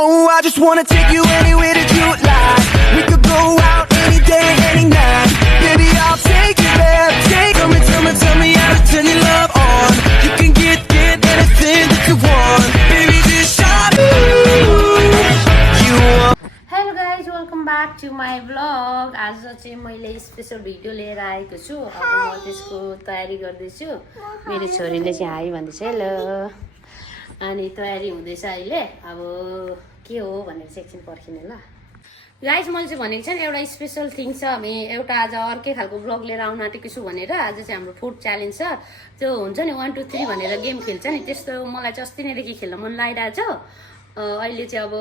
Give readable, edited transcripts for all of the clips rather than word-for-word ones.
Oh, I just wanna take you anywhere that you like. We could go out any day, any night. Baby, I'll take you there. Tell me how to turn your love on. You can get anything that you want. Baby, just shout you want. Hello guys welcome back to my blog. आज चाहिँ मैले special video लिएर आएको छु। अब म त्यसको तयारी गर्दैछु। मेरो छोरीले चाहिँ हाई भन्दैछ हेलो, अनि तयारी हुँदैछ अहिले। अब के हो भनेर चाहिँ एकछिन पर्खिने ल गाइज। मैले चाहिँ भनेको छ नि एउटा स्पेसल थिङ छ। हामी एउटा आज अर्कै खालको ब्लग लिएर आउन आँटेको छु भनेर। आज चाहिँ हाम्रो फुड च्यालेन्ज छ। त्यो हुन्छ नि 1 2 3 भनेर गेम खेल्छ नि, त्यस्तो मलाई चाहिँ अस्ति नैदेखि खेल्न मन लागिरहेको छ। अहिले चाहिँ अब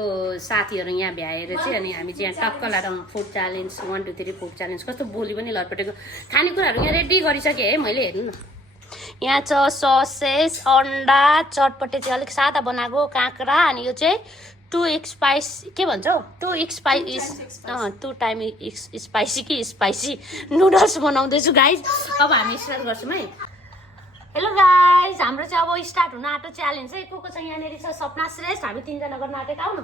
साथीहरू यहाँ भ्याएर चाहिँ अनि हामी चाहिँ यहाँ टक्क लाएर फुड च्यालेन्ज 1 2 3 फुड च्यालेन्ज कस्तो बोली पनि लटपटेको खानेकुराहरू यहाँ रेडी गरिसकेँ है मैले। हेर्नु न, यहाँ छ ससेस, अन्डा, चटपटे चाहिँ अलिक सादा बनाएको, काँक्रा, अनि यो चाहिँ 2 स्पाइस के भन्छ हौ 2 टाइम स्पाइसी कि स्पाइसी नुडल्स बनाउँदैछु गाइज। अब हामी स्टार्ट गर्छौँ है। हेलो गाइज, हाम्रो चाहिँ अब स्टार्ट हुन आँटो च्यालेन्ज है। को छ यहाँनिर छ सपना श्रेष्ठ, हामी 3 जना गर्न आँटेको। आउनु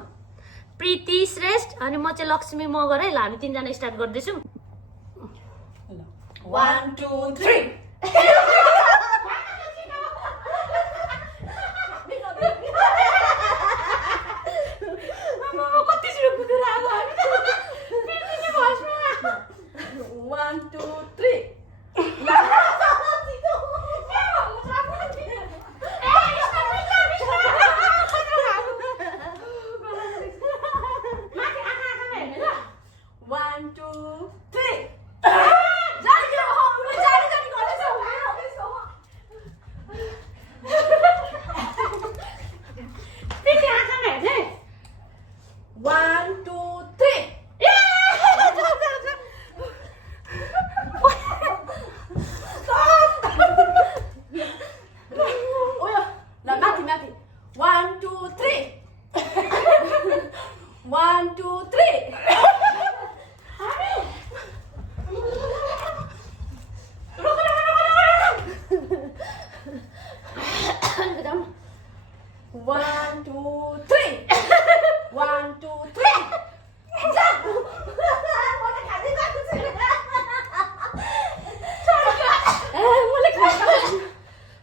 प्रीति श्रेष्ठ, अनि म चाहिँ लक्ष्मी मगर है। ल हामी 3 जना स्टार्ट गर्दैछौँ। 1 2 3 1 2 3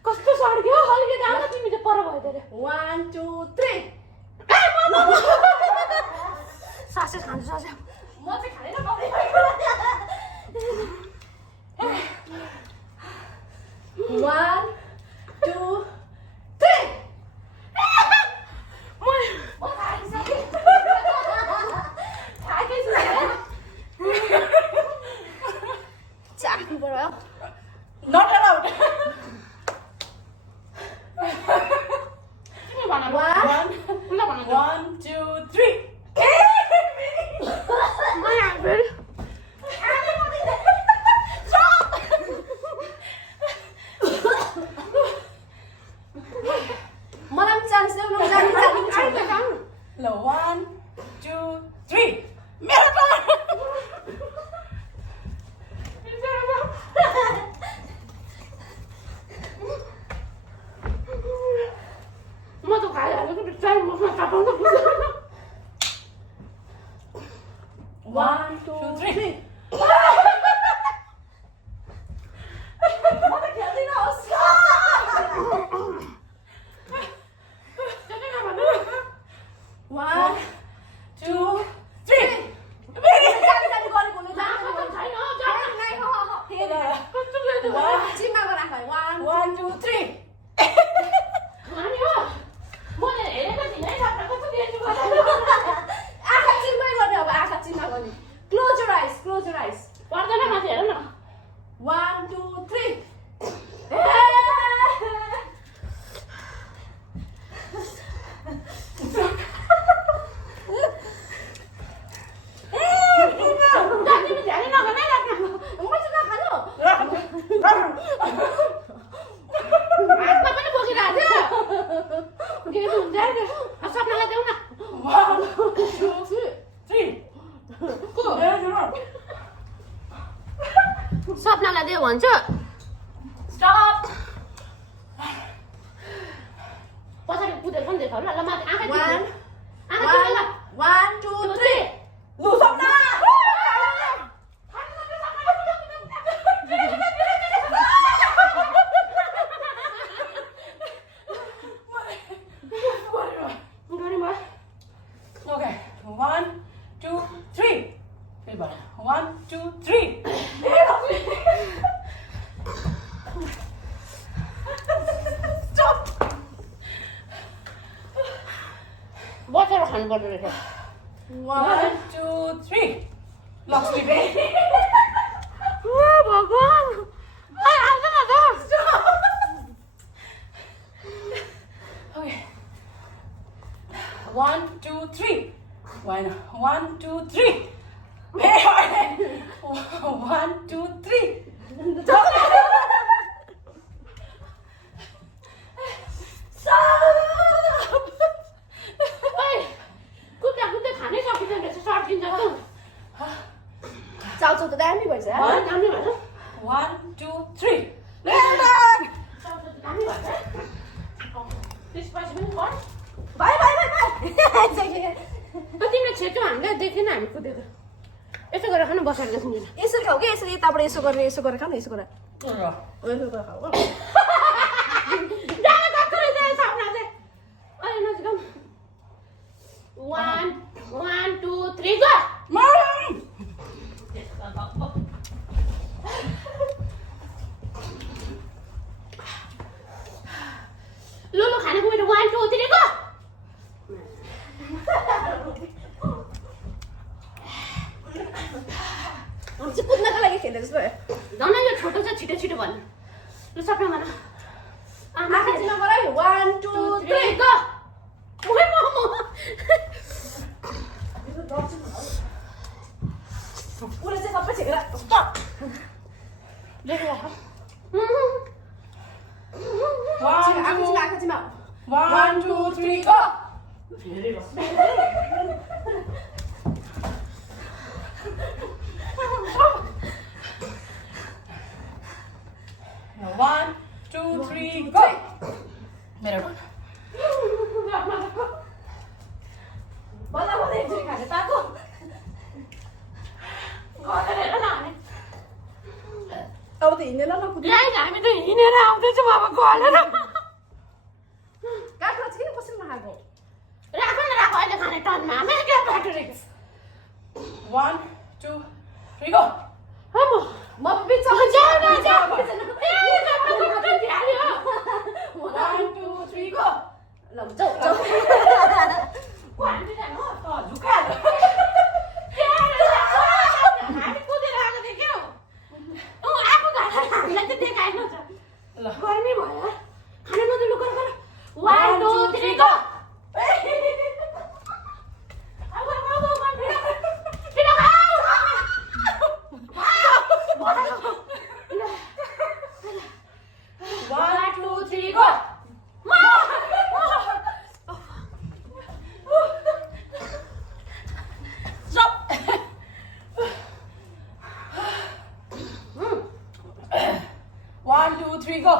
कस्तो सड्क्यो हल्के दाम तिमी त पर भयो तेरे। 1 2 3 सासे खान्छु सासे म चाहिँ खाँदैन पक्कै 1 2 3 म खाइसके खाइसके चाख्नु पर्यो। Not allowed. 1 2 3 मलाई चान्स देऊ न। ल 1 2 3 मेरो टर्न। म त खाइहालेको बिचारी मुखमा चपाउँदा 1 2 3 म त खेल्दिन होस्। 1 2 3 1 2 3 Close your eyes. पर्दैन माथि हेर न। 1 2 3 हातमा पनि बोकिरहेको थियो। सपनालाई देऊ न। 1 2 3 सपनालाई देऊ भन्छ। स्टप। पछाडि कुदेर पनि देखाउ ल। माथि आँखा One. आँखा बसेर खानुपर्दो रहेछ 1 2 3 लक्ष्मी बे भगवान् आउँदैन त Okay. 1 2 3 Why not? 1 2 3 1 2 3 कुद्दा कुद्दै खानै सकिँदैन रहेछ सर्किन्छ त चाउचाउ त दामी भएछ दामी भएछ 1 2 3 चाउचाउ त दामी भएछ त्यसपछि पनि कर बाई तिमीले छेक्यौ हामीलाई देखेन हामी कुदेको यसो गरेर खानु बसेर देख्नु यसरी खाऊ कि यसरी यताबाट यसो गरेर खाऊ न यसो गरेर यसो गरेर खाऊ जान कस्तो रहेछ यो सपना चाहिँ अहिले नजिक 1 2 3 गो लुलु खानेको मेरो 1 2 3 गो हम चाहिँ कुद्नको लागि खेलेको जस्तो भयो धन यो छोटो छ छिटो छिटो भन्नु लु सपना भन आँखा चाहिँ नगर है 1 2 3 गो ओइ मोमो उसले चाहिँ सबै छेकेर स्टप लेखेर राख 1 2 3 go 1 2 3 go मेरो बल्ल बल्ल एकचोटि खाने ताको गरेर लाने अब त हिँडेर नकुद्नु यहाँ हामी त हिँडेर आउँदैछौँ अब गलेर काठमा चाहिँ किन पसिना नखाएको राख न राख अहिले खाने टनमा मेरो क्या बाटो रहेछ 1 2 3 go म बिच जा न जा ए कस्तो ध्याल्यो 1 2 3 go ल जाऊ जाऊ हामी जानु झुकायो हामी कुदेर आएको देख्यौ आफू घाँटा हामीलाई त देखाएन त ल गर्मी भयो खानु नदिनु गर 1 2 3 go One, two, three, go.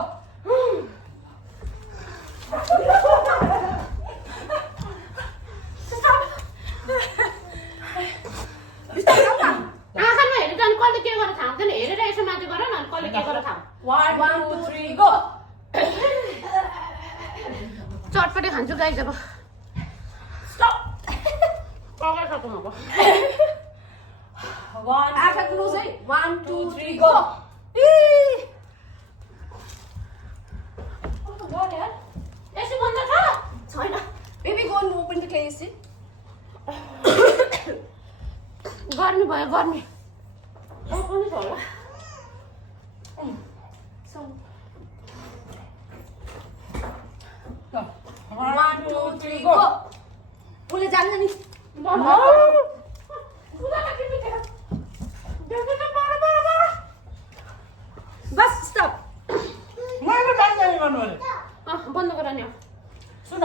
आँखामा हेरेर अनि कसले के गरेर थाहा हुँदैन हेरेर यसो माथि गर न अनि कसले के गरेर थाहा 1 2 3 go. चटपटे खान्छु गाई जब Stop. अगाडि सक्नु अब 1 आँखा क्लोज है 1 2 3 go. यसो बन्द छ छैन baby go and open the class गर्मी भयो गर्मी पनि छ होला Go. 1 2 3 गो उसले जान्छ नि बस स्टप मैले जान्दैन गर्नुले बन्द गर नि सुन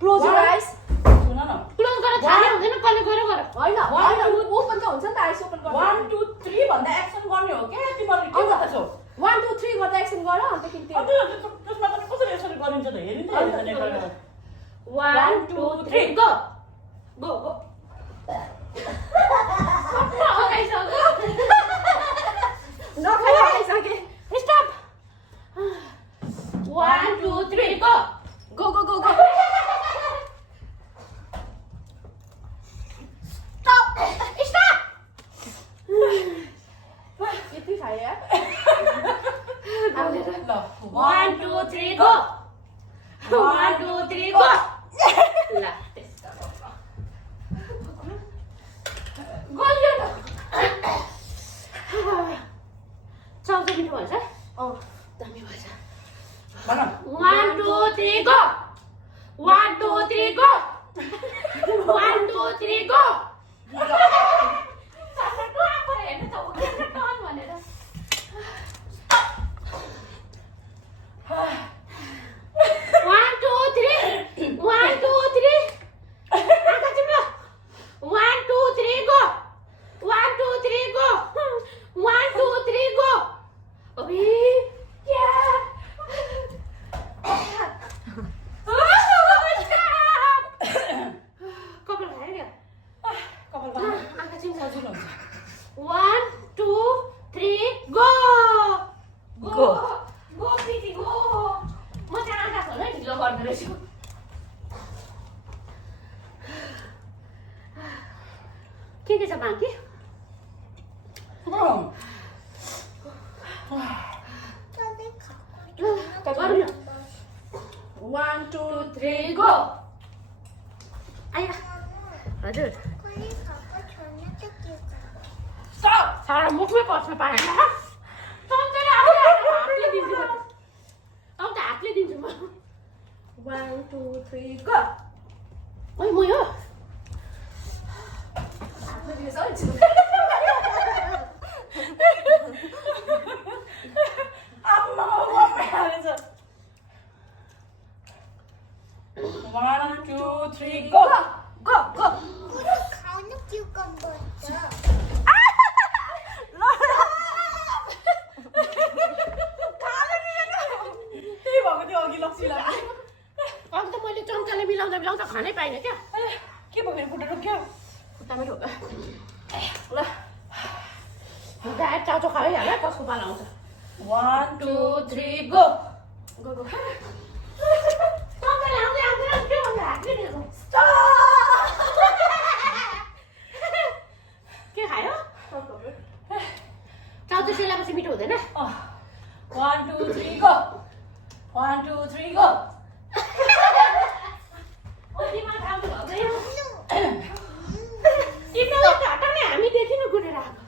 क्लोज योर आइज सुन न क्लोज गरेर थाहा हुँदैन कसले गएर गर हैन हैन ओपन त हुन्छ नि त आइज ओपन गर्नु 1 2 3 भन्दा एक्सन गर्ने हो के तिमीले के गर्छौ 1 2 3 गर्दा एक्सन गर अन्त किन त्यो त्यसमा पनि कसरी यसरी गरिन्छ त हेरिन्छ हेरिन्छ 1 2 3 गो गो गो नखाइ आइसके stop 1 2 3 go go go go go stop stop यति खाए यार ल 1 2 3 गो 1 2 3 गो ल त्यस्तो 3 go. हेर्नु त उठेर टर्न भनेर 1 2 3 1 2 3 आँखा चिम्लो 1 2 3 go 1 2 3 go 1 2 3 go अबे क्या कपाल खायो क्या आँखा चिम्लो 1 2 3 go go go pretty go म चाहिँ आँखा खोल्न ढिलो गर्दो रहेछु के छ बाँकी 1 2 3 go आया हजुर सारा मुखमै पस्न पाएन हातले दिन्छु म अब त हातले दिन्छु म 1 2 3 go ओइ म यो हातले दिनु सक्छु आम्मा मम्मी हालेछ 1 2 3 go go go अब त मैले चम्चाले मिलाउँदा खानै पाइनँ क्या के भयो मेरो खुट्टा रोक्यो खुट्टामै ढोका ल डायरेक्ट चाउचाउ खाइहाल्यो कसको पाला आउँछ 1 2 3 go go go चम्चाले आउँदै आउँदैन के भन्दा हातले दिएको के खायो चाउचाउ सेलापछि मिठो हुँदैन 1 2 3 go 1 2 3 go हामी देखिनु गुडेर आएको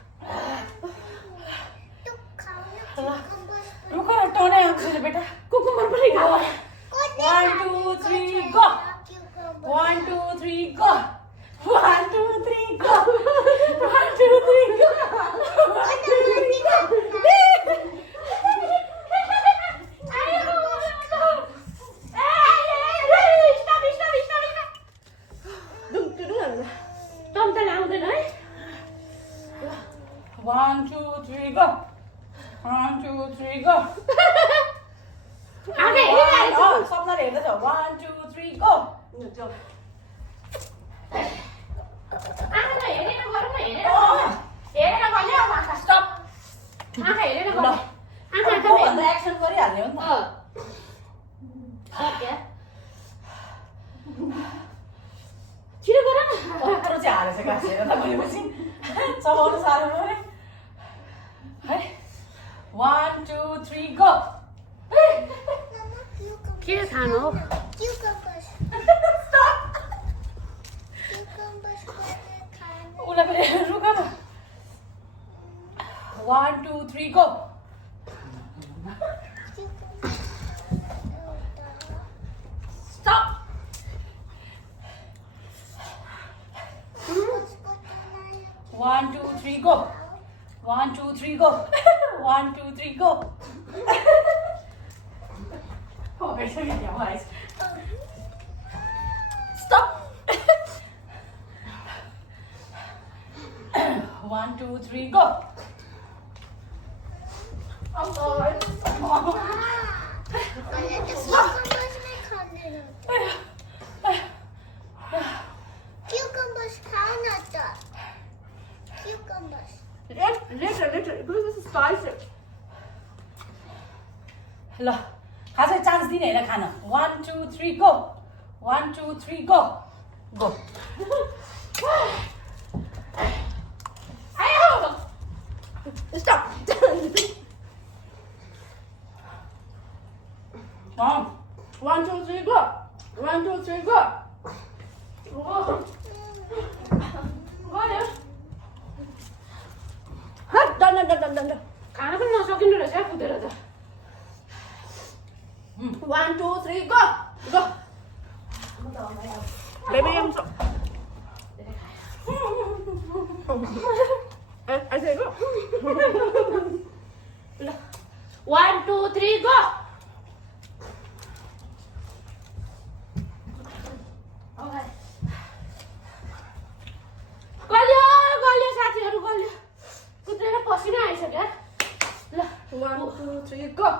रुक न टोने आउँछ बेटा कुकुम्बर पनि खाऊ 1 2 3 go 1 2 3 go 1 2 3 go 1 2 3 go 1 2 3 go चम्चाले आउँदैन है 1 2 3 go 1 2 3 go आगे हेरिरहेको छु सबैले हेर्दैछ 1 2 3 go आँखा हेरेर गरौँ न हेरेर गर्ने अब आँखा स्टप आँखा हेरेर ल गर्ने आँखा आँखा भन्दा एक्सन गरिहाल्ने हो नि त सक्या छिटो गर न यत्रो चाहिँ हालेछ गाँसेर त भनेपछि चलाउनु साह्रो पऱ्यो है 1 2 3 go के खानु हो उसलाई पनि रुक न 1 2 3 go stop 1 2 3 go 1 2 3 go 1 2 3 go Okay, so get your eyes. Stop. 1 2 3 go. I'm sorry. Later, because this is spicy. ल खासै चान्स दिने होइन खान 1 2 3 go 1 2 3 go go Stop. 1 2 3 go 1 2 3 go गयो खाना पनि नसकिँदो रहेछ कुदेर त 1 2 3 go go Baby, I'm so अझै गो ल 1 2 3 गो गल्यो गल्यो साथीहरु गल्यो कुदेर पसिना आइसक्यो ल 1 2 3 गो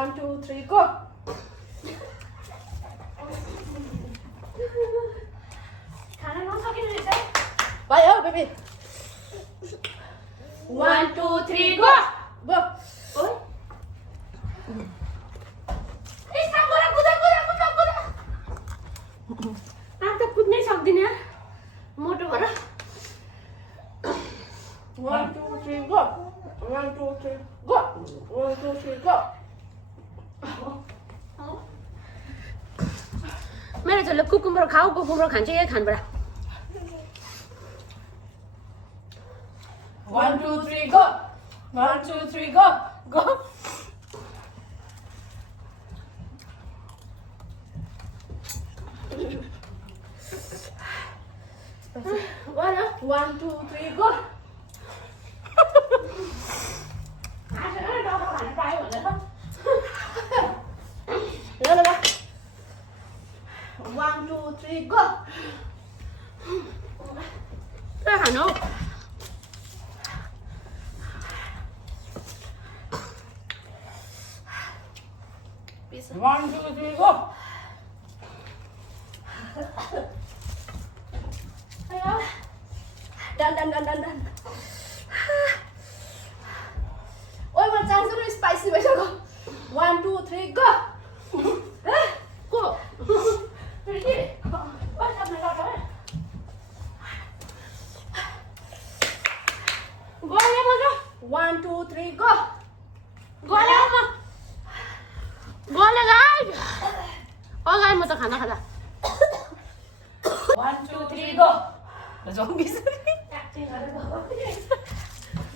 1 2 3 गो खाना नसकिने रहेछ भयो बेबी 1 2 3 गो गो ओइ इस्ता कुरा कुदा कुदा कुदा कुदा आम त कुद्नै सक्दिन यार मोटो भएर 1 2 3 गो 1 2 3 गो 1 2 3 गो मेरो छोरीले कुकुम्बर खाऊ कुकुम्बर खान्छ यही खानबाट 1 2 3 go 1 2 3 go go गयो 1 2 3 go आजकल डबल खान पायो भनेर ल ल ल 1 2 3 go पुरा खानु 1 2 3 go done ओइ म चाहन्छु नि स्पाइसी भइसक्यो 1 2 3 go को रेडी बस आफ्नो लटा गयो मजा 1 2 3 go गयो म गयो गाइस अगाइ म त खाना खादा 1 2 3 go जोम्बिस एक्टिङ गरेको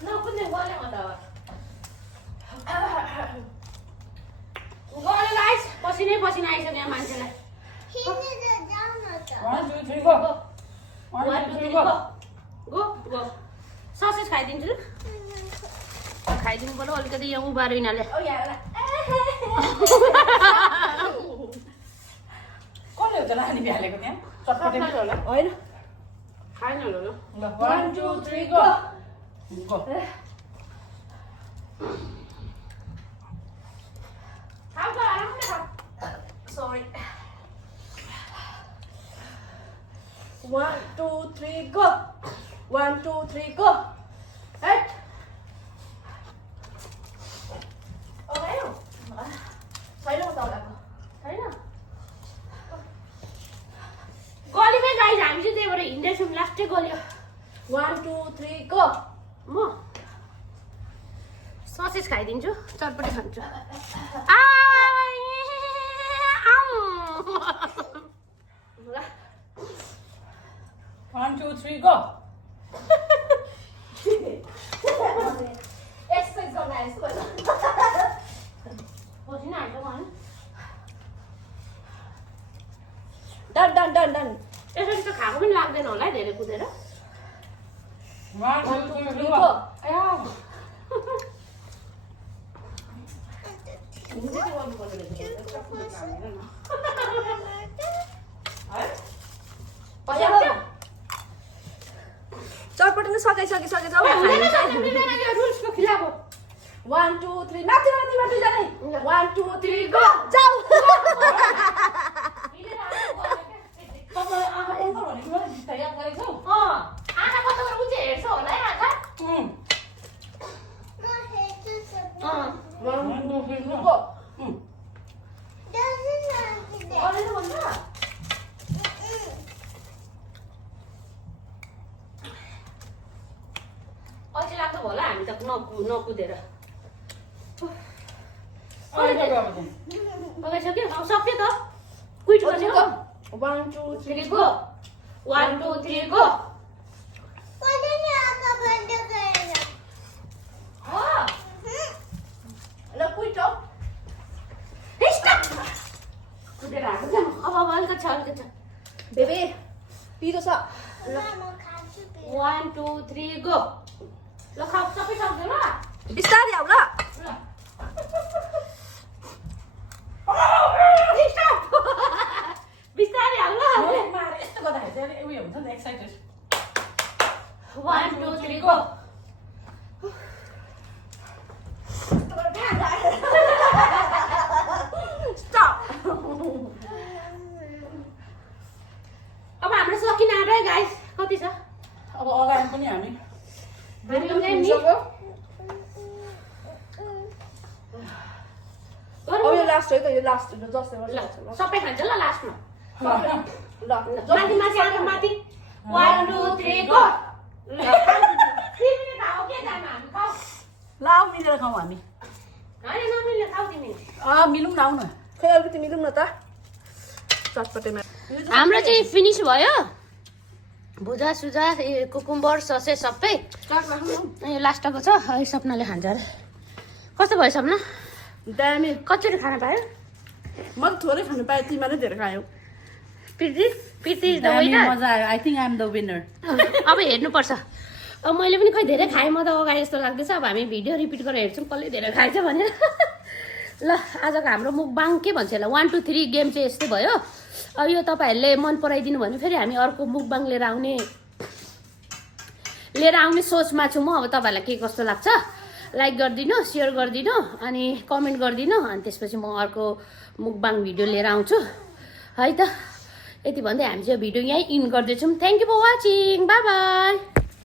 नकुद्ने गयो म त गयो गाइस पसिनै पसिना आइसक्यो मान्छेलाई 1 2 3 go 1 2 3 go go go sausage खाइदिन्छु खाइदिनु पर्यो अलिकति यहाँ उबारो यिनीहरूले ओ यार कसले हो त नानी बिहालेको त्यहाँ चटपटे पनि होला होइन खाएन होला ल 1 2 3 go go खाऊ त आरामले खाऊ sorry 1 2 3 go 1 2 3 go right okay छैन म तलाको छैन गलीमै गाइस हामी चाहिँ त्यही भएर हिँड्दैछौँ लास्टै गल्यो 1 2 3 go म ससेज खाइदिन्छु चटपटी खान्छु ल 1 2 3 go exercise गर्न आएछु होला पसिना आइसक्यो भने done यसरी त खाएको पनि लाग्दैन होला है धेरै कुदेर 1 2 3 go आया चटपटी नै सकाइसकिसकेछ रुल्सको खिलाफ हो 1 2 3 माथि जाने 1 2 3 go जाऊ आँखा कस्तो गरेर उ चाहिँ हेर्छ होला है आँखा 1 2 3 go गरेर भन्छ अल्छी लाग्दो होला हामी त नकुदेर पकाइसक्यो अब सक्यो त क्विट गर्ने हो 1 2 3 3 गो 1 2 3 गो हो ल क्विट हो कुदेर आएको छ अब अलिकति छ बेबी पिरो छ 1 2 3 गो ल खाऊ सबै सक्यो ल बिस्तारै आऊ ल बिस्तारै आऊ ल यस्तो गर्दाखेरि चाहिँ उयो हुन्छ नि एक्साइटेड 1 2 3 गो अब हाम्रो सकिन आँट्यो गाइस कति छ अब अगाडि पनि हामी यो लास्ट हो त यो लास्ट हो सबै खान्छ ल लास्टमा ल माथि माथि आएको माथि 1 2 3 गो ल 3 मिनेट खाऊ के जामा हामी खाऊ ल आऊ मिलेर खाऊ हामी हैन नमिल्ने खाऊ तिमी मिलौँ न आऊ न खै अलिकति मिलौँ न त चटपटेमा हाम्रो चाहिँ फिनिस भयो भुजा सुजा कुकुम्बर ससेज सबै यो लास्टको छ है सपनाले खान्छ अरे कस्तो भयो सपना दामी कतिवटा खाना पायो म त थोरै खानु पाएँ तिमीले धेरै खायौ प्रीति प्रीति द दामी विनर मजा आयो I think I am the winner अब हेर्नुपर्छ अब मैले पनि खै धेरै खाएँ म त अगाडि जस्तो लाग्दैछ अब हामी भिडियो रिपिट गरेर हेर्छौँ कसले धेरै खाएछ भनेर ल आजको हाम्रो मुकबाङ के भन्छ ल 1 2 3 गेम चाहिँ यस्तै भयो अब यो तपाईँहरूले मन पराइदिनु भने फेरि हामी अर्को मुकबाङ लिएर आउने सोचमा छु म अब तपाईँहरूलाई के कस्तो लाग्छ लाइक गरिदिनु सेयर गरिदिनु अनि कमेन्ट गरिदिनु अनि त्यसपछि म अर्को मुकबाङ भिडियो लिएर आउँछु है त यति भन्दै हामी चाहिँ भिडियो यहीँ इन गर्दैछौँ thank you for watching bye by